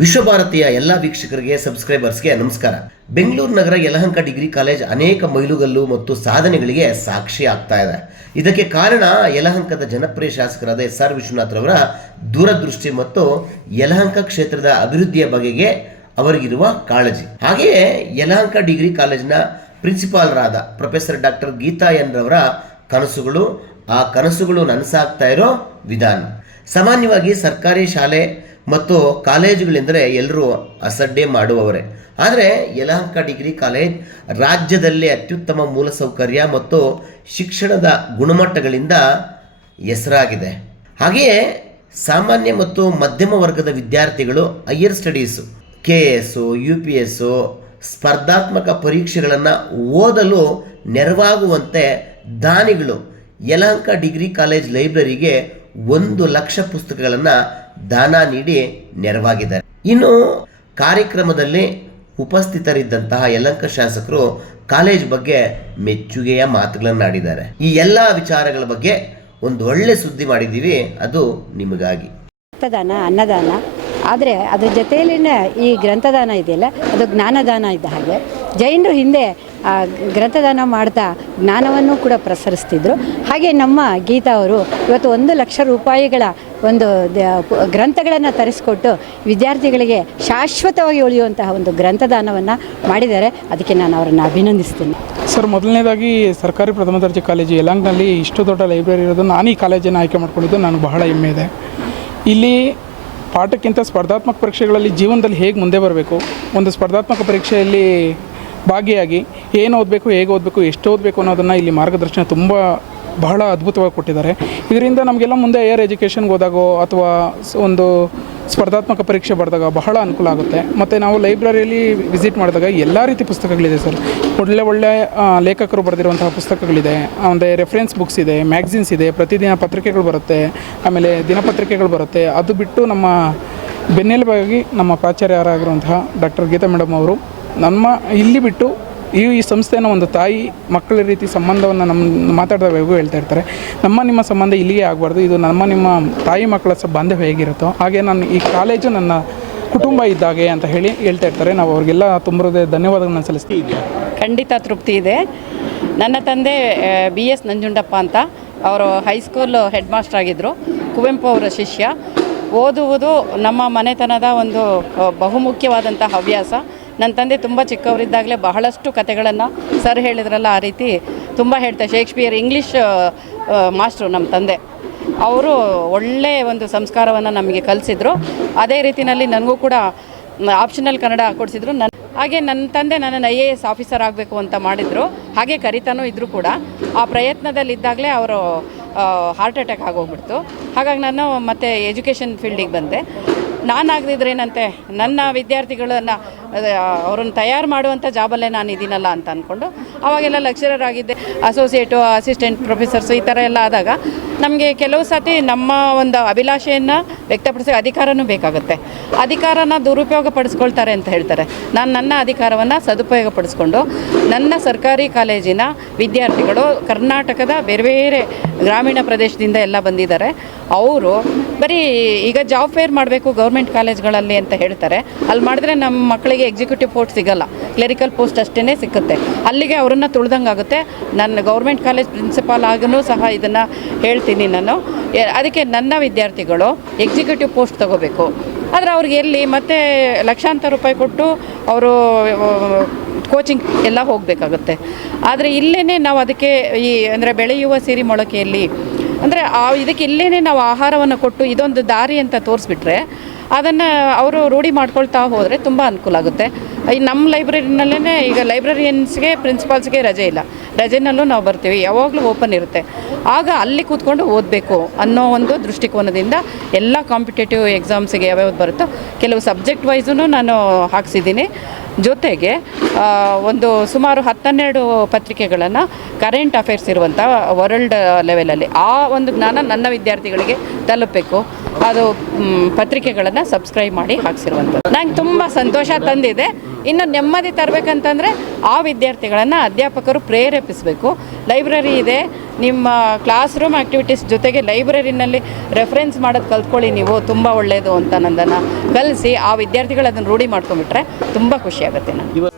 ವಿಶ್ವಭಾರತಿಯ ಎಲ್ಲ ವೀಕ್ಷಕರಿಗೆ ಸಬ್ಸ್ಕ್ರೈಬರ್ಸ್ಗೆ ನಮಸ್ಕಾರ. ಬೆಂಗಳೂರು ನಗರ ಯಲಹಂಕ ಡಿಗ್ರಿ ಕಾಲೇಜ್ ಅನೇಕ ಮೈಲುಗಲ್ಲು ಮತ್ತು ಸಾಧನೆಗಳಿಗೆ ಸಾಕ್ಷಿ ಆಗ್ತಾ ಇದೆ. ಇದಕ್ಕೆ ಕಾರಣ ಯಲಹಂಕದ ಜನಪ್ರಿಯ ಶಾಸಕರಾದ ಎಸ್ ಆರ್ ವಿಶ್ವನಾಥ್ರವರ ದೂರದೃಷ್ಟಿ ಮತ್ತು ಯಲಹಂಕ ಕ್ಷೇತ್ರದ ಅಭಿವೃದ್ಧಿಯ ಬಗೆಗೆ ಅವರಿಗಿರುವ ಕಾಳಜಿ. ಹಾಗೆಯೇ ಯಲಹಂಕ ಡಿಗ್ರಿ ಕಾಲೇಜಿನ ಪ್ರಿನ್ಸಿಪಾಲರಾದ ಪ್ರೊಫೆಸರ್ ಡಾಕ್ಟರ್ ಗೀತಾ ಎನ್ ರವರ ಕನಸುಗಳು, ಆ ಕನಸುಗಳು ನನಸಾಗ್ತಾ ಇರೋ ವಿಧಾನ. ಸಾಮಾನ್ಯವಾಗಿ ಸರ್ಕಾರಿ ಶಾಲೆ ಮತ್ತು ಕಾಲೇಜುಗಳೆಂದರೆ ಎಲ್ಲರೂ ಅಸಡ್ಡೆ ಮಾಡುವವರೇ. ಆದರೆ ಯಲಹಂಕ ಡಿಗ್ರಿ ಕಾಲೇಜ್ ರಾಜ್ಯದಲ್ಲಿ ಅತ್ಯುತ್ತಮ ಮೂಲಸೌಕರ್ಯ ಮತ್ತು ಶಿಕ್ಷಣದ ಗುಣಮಟ್ಟಗಳಿಂದ ಹೆಸರಾಗಿದೆ. ಹಾಗೆಯೇ ಸಾಮಾನ್ಯ ಮತ್ತು ಮಧ್ಯಮ ವರ್ಗದ ವಿದ್ಯಾರ್ಥಿಗಳು higher studies, K S U P S ಸ್ಪರ್ಧಾತ್ಮಕ ಪರೀಕ್ಷೆಗಳನ್ನು ಓದಲು ನೆರವಾಗುವಂತೆ ದಾನಿಗಳು ಯಲಹಂಕ ಡಿಗ್ರಿ ಕಾಲೇಜ್ ಲೈಬ್ರರಿಗೆ ಒಂದು ಲಕ್ಷ ಪುಸ್ತಕಗಳನ್ನು ದಾನ ನೀಡಿ ನೆರವಾಗಿದ್ದಾರೆ. ಇನ್ನು ಕಾರ್ಯಕ್ರಮದಲ್ಲಿ ಉಪಸ್ಥಿತರಿದ್ದಂತಹ ಯಲಂಕ ಶಾಸಕರು ಕಾಲೇಜ್ ಬಗ್ಗೆ ಮೆಚ್ಚುಗೆಯ ಮಾತುಗಳನ್ನು ಆಡಿದ್ದಾರೆ ಈ ಎಲ್ಲ ವಿಚಾರಗಳ ಬಗ್ಗೆ ಒಂದು ಒಳ್ಳೆ ಸುದ್ದಿ ಮಾಡಿದ್ದೀವಿ, ಅದು ನಿಮಗಾಗಿ. ರಕ್ತದಾನ, ಅನ್ನದಾನ, ಆದರೆ ಅದ್ರ ಜೊತೆಯಲ್ಲಿನೇ ಈ ಗ್ರಂಥದಾನ ಇದೆಯಲ್ಲ, ಅದು ಜ್ಞಾನದಾನ ಇದ್ದ ಹಾಗೆ. ಜೈನರು ಹಿಂದೆ ಗ್ರಂಥದಾನ ಮಾಡ್ತಾ ಜ್ಞಾನವನ್ನು ಕೂಡ ಪ್ರಸರಿಸ್ತಿದ್ರು. ಹಾಗೆ ನಮ್ಮ ಗೀತಾ ಅವರು ಇವತ್ತು ಒಂದು ಲಕ್ಷ ರೂಪಾಯಿಗಳ ಒಂದು ಗ್ರಂಥಗಳನ್ನು ತರಿಸ್ಕೊಟ್ಟು ವಿದ್ಯಾರ್ಥಿಗಳಿಗೆ ಶಾಶ್ವತವಾಗಿ ಉಳಿಯುವಂತಹ ಒಂದು ಗ್ರಂಥದಾನವನ್ನು ಮಾಡಿದ್ದಾರೆ. ಅದಕ್ಕೆ ನಾನು ಅವರನ್ನು ಅಭಿನಂದಿಸ್ತೀನಿ. ಸರ್, ಮೊದಲನೇದಾಗಿ ಸರ್ಕಾರಿ ಪ್ರಥಮ ದರ್ಜೆ ಕಾಲೇಜು ಯಲಾಂಗ್ನಲ್ಲಿ ಇಷ್ಟು ದೊಡ್ಡ ಲೈಬ್ರರಿ ಇರೋದು ನಾನು ಈ ಕಾಲೇಜನ್ನು ಆಯ್ಕೆ ಮಾಡಿಕೊಂಡಿದ್ದು ನನಗೆ ಬಹಳ ಹೆಮ್ಮೆ ಇದೆ. ಇಲ್ಲಿ ಪಾಠಕ್ಕಿಂತ ಸ್ಪರ್ಧಾತ್ಮಕ ಪರೀಕ್ಷೆಗಳಲ್ಲಿ ಜೀವನದಲ್ಲಿ ಹೇಗೆ ಮುಂದೆ ಬರಬೇಕು? ಒಂದು ಸ್ಪರ್ಧಾತ್ಮಕ ಪರೀಕ್ಷೆಯಲ್ಲಿ ಭಾಗಿಯಾಗಿ ಏನು ಓದಬೇಕು, ಹೇಗೆ ಓದಬೇಕು, ಎಷ್ಟು ಓದಬೇಕು ಅನ್ನೋದನ್ನು ಇಲ್ಲಿ ಮಾರ್ಗದರ್ಶನ ತುಂಬ ಬಹಳ ಅದ್ಭುತವಾಗಿ ಕೊಟ್ಟಿದ್ದಾರೆ. ಇದರಿಂದ ನಮಗೆಲ್ಲ ಮುಂದೆ ಏರ್ ಎಜುಕೇಷನ್ಗೆ ಹೋದಾಗೋ ಅಥವಾ ಒಂದು ಸ್ಪರ್ಧಾತ್ಮಕ ಪರೀಕ್ಷೆ ಬರೆದಾಗ ಬಹಳ ಅನುಕೂಲ ಆಗುತ್ತೆ. ಮತ್ತು ನಾವು ಲೈಬ್ರರಿಯಲ್ಲಿ ವಿಸಿಟ್ ಮಾಡಿದಾಗ ಎಲ್ಲ ರೀತಿ ಪುಸ್ತಕಗಳಿದೆ ಸರ್. ಒಳ್ಳೆ ಒಳ್ಳೆ ಲೇಖಕರು ಬರೆದಿರುವಂತಹ ಪುಸ್ತಕಗಳಿದೆ. ಅಂದರೆ ರೆಫರೆನ್ಸ್ ಬುಕ್ಸ್ ಇದೆ ಮ್ಯಾಗ್ಝಿನ್ಸ್ ಇದೆ, ಪ್ರತಿದಿನ ಪತ್ರಿಕೆಗಳು ಬರುತ್ತೆ, ಆಮೇಲೆ ದಿನಪತ್ರಿಕೆಗಳು ಬರುತ್ತೆ. ಅದು ಬಿಟ್ಟು ನಮ್ಮ ಬೆನ್ನೆಲುಬಾಗಿ ನಮ್ಮ ಪ್ರಾಚಾರ್ಯರಾಗಿರುವಂತಹ ಡಾಕ್ಟರ್ ಗೀತಾ ಮೇಡಮ್ ಅವರು ನಮ್ಮ ಇಲ್ಲಿ ಬಿಟ್ಟು ಈ ಈ ಸಂಸ್ಥೆನ ಒಂದು ತಾಯಿ ಮಕ್ಕಳ ರೀತಿ ಸಂಬಂಧವನ್ನು ನಮ್ಮ ಮಾತಾಡಿದವರೆಗೂ ಹೇಳ್ತಾ ಇರ್ತಾರೆ. ನಮ್ಮ ನಿಮ್ಮ ಸಂಬಂಧ ಇಲ್ಲಿಗೆ ಆಗಬಾರ್ದು. ಇದು ನಮ್ಮ ನಿಮ್ಮ ತಾಯಿ ಮಕ್ಕಳ ಸ ಬಾಂಧವ್ಯ ಹೇಗಿರುತ್ತೋ ಹಾಗೆ ನಾನು ಈ ಕಾಲೇಜು ನನ್ನ ಕುಟುಂಬ ಇದ್ದಾಗೆ ಅಂತ ಹೇಳಿ ಹೇಳ್ತಾ ಇರ್ತಾರೆ. ನಾವು ಅವ್ರಿಗೆಲ್ಲ ತುಂಬ ಧನ್ಯವಾದಗಳನ್ನು ಸಲ್ಲಿಸ್ತೀವಿ ಖಂಡಿತ ತೃಪ್ತಿ ಇದೆ. ನನ್ನ ತಂದೆ ಬಿ ಎಸ್ ನಂಜುಂಡಪ್ಪ ಅಂತ ಅವರು ಹೈಸ್ಕೂಲ್ ಹೆಡ್ ಮಾಸ್ಟರ್ ಆಗಿದ್ದರು ಕುವೆಂಪು ಅವರ ಶಿಷ್ಯ. ಓದುವುದು ನಮ್ಮ ಮನೆತನದ ಒಂದು ಬಹುಮುಖ್ಯವಾದಂಥ ಹವ್ಯಾಸ. ನನ್ನ ತಂದೆ ತುಂಬ ಚಿಕ್ಕವರಿದ್ದಾಗಲೇ ಬಹಳಷ್ಟು ಕತೆಗಳನ್ನು ಸರ್ ಹೇಳಿದ್ರಲ್ಲ ಆ ರೀತಿ ತುಂಬ ಹೇಳ್ತಾರೆ. ಶೇಕ್ಸ್ಪಿಯರ್ ಇಂಗ್ಲೀಷ್ ಮಾಸ್ಟ್ರು ನಮ್ಮ ತಂದೆ. ಅವರು ಒಳ್ಳೆಯ ಒಂದು ಸಂಸ್ಕಾರವನ್ನು ನಮಗೆ ಕಲಿಸಿದ್ರು. ಅದೇ ರೀತಿಯಲ್ಲಿ ನನಗೂ ಕೂಡ ಆಪ್ಷನಲ್ ಕನ್ನಡ ಕೊಡಿಸಿದ್ರು. ನನ್ನ, ಹಾಗೆ ನನ್ನ ತಂದೆ ನನ್ನನ್ನು ಐ ಎ ಎಸ್ ಆಫೀಸರ್ ಆಗಬೇಕು ಅಂತ ಮಾಡಿದರು. ಹಾಗೆ ಕರಿತಾನೂ ಇದ್ದರೂ ಕೂಡ. ಆ ಪ್ರಯತ್ನದಲ್ಲಿದ್ದಾಗಲೇ ಅವರು ಹಾರ್ಟ್ ಅಟ್ಯಾಕ್ ಆಗೋಗ್ಬಿಡ್ತು. ಹಾಗಾಗಿ ನಾನು ಮತ್ತೆ ಎಜುಕೇಷನ್ ಫೀಲ್ಡಿಗೆ ಬಂದೆ. ನಾನಾಗದಿದ್ರೆ ಏನಂತೆ, ನನ್ನ ವಿದ್ಯಾರ್ಥಿಗಳನ್ನು ಅವ್ರನ್ನ ತಯಾರು ಮಾಡುವಂಥ ಜಾಬಲ್ಲೇ ನಾನು ಇದ್ದೀನಲ್ಲ ಅಂತ ಅಂದ್ಕೊಂಡು ಅವಾಗೆಲ್ಲ ಲೆಕ್ಚರರ್ ಆಗಿದ್ದೆ ಅಸೋಸಿಯೇಟು ಅಸಿಸ್ಟೆಂಟ್ ಪ್ರೊಫೆಸರ್ಸು ಈ ಥರ ಎಲ್ಲ ಆದಾಗ ನಮಗೆ ಕೆಲವು ಸತಿ ನಮ್ಮ ಒಂದು ಅಭಿಲಾಷೆಯನ್ನು ವ್ಯಕ್ತಪಡಿಸೋ ಅಧಿಕಾರನೂ ಬೇಕಾಗುತ್ತೆ. ಅಧಿಕಾರನ ದುರುಪಯೋಗ ಪಡಿಸ್ಕೊಳ್ತಾರೆ ಅಂತ ಹೇಳ್ತಾರೆ. ನಾನು ನನ್ನ ಅಧಿಕಾರವನ್ನು ಸದುಪಯೋಗ ಪಡಿಸ್ಕೊಂಡು ನನ್ನ ಸರ್ಕಾರಿ ಕಾಲೇಜಿನ ವಿದ್ಯಾರ್ಥಿಗಳು ಕರ್ನಾಟಕದ ಬೇರೆ ಬೇರೆ ಗ್ರಾಮೀಣ ಪ್ರದೇಶದಿಂದ ಎಲ್ಲ ಬಂದಿದ್ದಾರೆ. ಅವರು ಬರೀ ಈಗ ಜಾಬ್ ಫೇರ್ ಮಾಡಬೇಕು ಗೌರ್ಮೆಂಟ್ ಕಾಲೇಜ್ಗಳಲ್ಲಿ ಅಂತ ಹೇಳ್ತಾರೆ. ಅಲ್ಲಿ ಮಾಡಿದ್ರೆ ನಮ್ಮ ಮಕ್ಕಳಿಗೆ ಎಕ್ಸಿಕ್ಯೂಟಿವ್ ಪೋಸ್ಟ್ ಸಿಗಲ್ಲ. ಕ್ಲರಿಕಲ್ ಪೋಸ್ಟ್ ಅಷ್ಟೇ ಸಿಕ್ಕುತ್ತೆ. ಅಲ್ಲಿಗೆ ಅವರನ್ನು ತುಳಿದಂಗಾಗುತ್ತೆ. ನನ್ನ ಗೌರ್ಮೆಂಟ್ ಕಾಲೇಜ್ ಪ್ರಿನ್ಸಿಪಾಲ್ ಆಗನೂ ಸಹ ಇದನ್ನು ಹೇಳ್ತೀನಿ ನಾನು. ಅದಕ್ಕೆ ನನ್ನ ವಿದ್ಯಾರ್ಥಿಗಳು ಎಕ್ಸಿಕ್ಯೂಟಿವ್ ಪೋಸ್ಟ್ ತಗೋಬೇಕು. ಆದರೆ ಅವ್ರಿಗೆ ಎಲ್ಲಿ ಮತ್ತೆ ಲಕ್ಷಾಂತರ ರೂಪಾಯಿ ಕೊಟ್ಟು ಅವರು ಕೋಚಿಂಗ್ ಎಲ್ಲ ಹೋಗಬೇಕಾಗುತ್ತೆ. ಆದರೆ ಇಲ್ಲೇ ನಾವು ಅದಕ್ಕೆ ಈ, ಅಂದರೆ ಬೆಳೆಯುವ ಸಿರಿ ಮೊಳಕೆಯಲ್ಲಿ, ಅಂದರೆ ಆ, ಇದಕ್ಕೆ ಇಲ್ಲೇ ನಾವು ಆಹಾರವನ್ನು ಕೊಟ್ಟು ಇದೊಂದು ದಾರಿ ಅಂತ ತೋರಿಸ್ಬಿಟ್ರೆ ಅದನ್ನು ಅವರು ರೂಢಿ ಮಾಡ್ಕೊಳ್ತಾ ಹೋದರೆ ತುಂಬ ಅನುಕೂಲ ಆಗುತ್ತೆ. ಈ ನಮ್ಮ ಲೈಬ್ರರಿನಲ್ಲೇ ಈಗ ಲೈಬ್ರರಿಯನ್ಸ್ಗೆ, ಪ್ರಿನ್ಸಿಪಾಲ್ಸ್ಗೆ ರಜೆ ಇಲ್ಲ. ರಜೆನಲ್ಲೂ ನಾವು ಬರ್ತೀವಿ, ಯಾವಾಗಲೂ ಓಪನ್ ಇರುತ್ತೆ. ಆಗ ಅಲ್ಲಿ ಕೂತ್ಕೊಂಡು ಓದಬೇಕು ಅನ್ನೋ ಒಂದು ದೃಷ್ಟಿಕೋನದಿಂದ ಎಲ್ಲ ಕಾಂಪಿಟೇಟಿವ್ ಎಕ್ಸಾಮ್ಸಿಗೆ ಯಾವ್ಯಾವ್ದು ಬರುತ್ತೋ, ಕೆಲವು ಸಬ್ಜೆಕ್ಟ್ ವೈಸೂ ನಾನು ಹಾಕ್ಸಿದ್ದೀನಿ. ಜೊತೆಗೆ ಒಂದು ಸುಮಾರು ಹತ್ತನ್ನೆರಡು ಪತ್ರಿಕೆಗಳನ್ನು ಕರೆಂಟ್ ಅಫೇರ್ಸ್ ಇರುವಂಥ ವರ್ಲ್ಡ್ ಲೆವೆಲಲ್ಲಿ ಆ ಒಂದು ಜ್ಞಾನ ನನ್ನ ವಿದ್ಯಾರ್ಥಿಗಳಿಗೆ ತಲುಪಬೇಕು. ಅದು ಪತ್ರಿಕೆಗಳನ್ನು ಸಬ್ಸ್ಕ್ರೈಬ್ ಮಾಡಿ ಹಾಕ್ಸಿರುವಂಥದ್ದು. ನಂಗೆ ತುಂಬ ಸಂತೋಷ ತಂದಿದೆ. ಇನ್ನು ನೆಮ್ಮದಿ ತರಬೇಕಂತಂದರೆ ಆ ವಿದ್ಯಾರ್ಥಿಗಳನ್ನು ಅಧ್ಯಾಪಕರು ಪ್ರೇರೇಪಿಸಬೇಕು. ಲೈಬ್ರರಿ ಇದೆ. ನಿಮ್ಮ ಕ್ಲಾಸ್ ರೂಮ್ ಆ್ಯಕ್ಟಿವಿಟೀಸ್ ಜೊತೆಗೆ ಲೈಬ್ರರಿನಲ್ಲಿ ರೆಫರೆನ್ಸ್ ಮಾಡೋದು ಕಲ್ತ್ಕೊಳ್ಳಿ ನೀವು. ತುಂಬ ಒಳ್ಳೆಯದು ಅಂತ ನಂದನ್ನು ಕಲಿಸಿ ಆ ವಿದ್ಯಾರ್ಥಿಗಳು ಅದನ್ನು ರೂಢಿ ಮಾಡ್ಕೊಂಬಿಟ್ರೆ ತುಂಬ ಖುಷಿಯಾಗುತ್ತೆ ನನಗೆ